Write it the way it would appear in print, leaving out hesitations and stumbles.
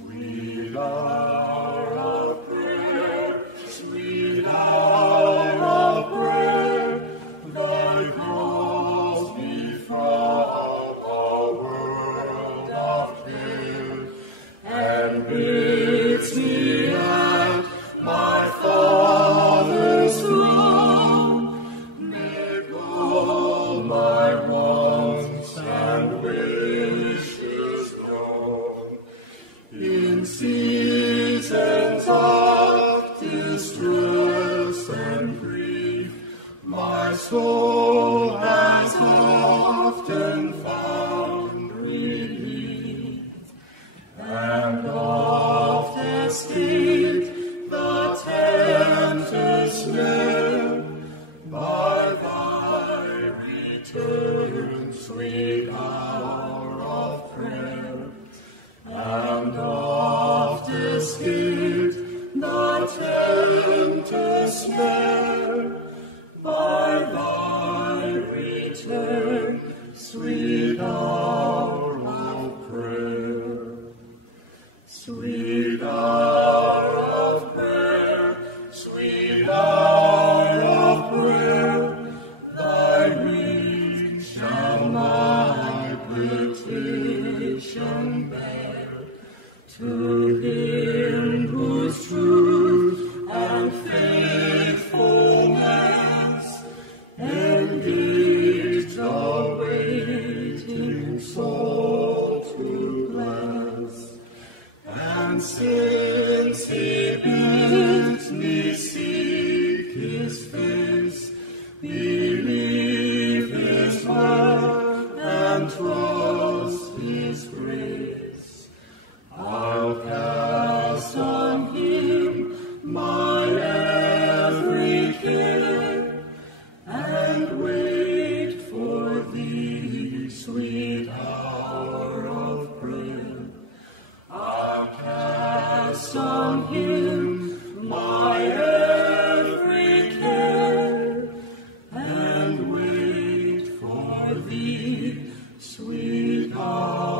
Sweet hour of prayer, sweet hour of prayer, thy calls me from a world of care, and bids me at my Father's throne, make all my wants and wishes known. In seasons of distress and grief, my soul has often found relief, and oft escaped the tempter's snare by thy return, sweet hour of prayer, and oft escaped the tempter's snare by thy return, sweet hour of prayer. Sweet hour of prayer, sweet hour of prayer, thy meek shall my petition bear, to him whose truth and faithfulness engage the waiting soul to bless. And since he bids me seek his face, believe his word and trust his grace, I'll cast on him my every care, and wait for thee, sweet hour of prayer. I'll cast on him my every care, and wait for thee, sweet hour.